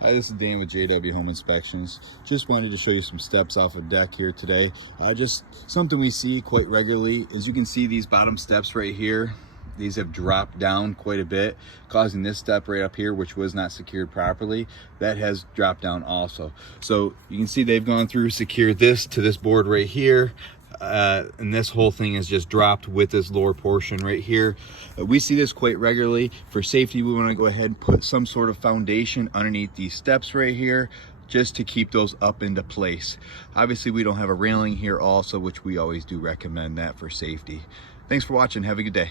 Hi, this is Dan with JW Home Inspections. Just wanted to show you some steps off a deck here today. Just something we see quite regularly. As you can see, these bottom steps right here, these have dropped down quite a bit, causing this step right up here, which was not secured properly, that has dropped down also. So you can see they've gone through, secured this to this board right here. And this whole thing is just dropped with this lower portion right here. We see this quite regularly. For safety, we want to go ahead and put some sort of foundation underneath these steps right here, just to keep those up into place. Obviously, we don't have a railing here also, which we always do recommend that for safety. Thanks for watching. Have a good day.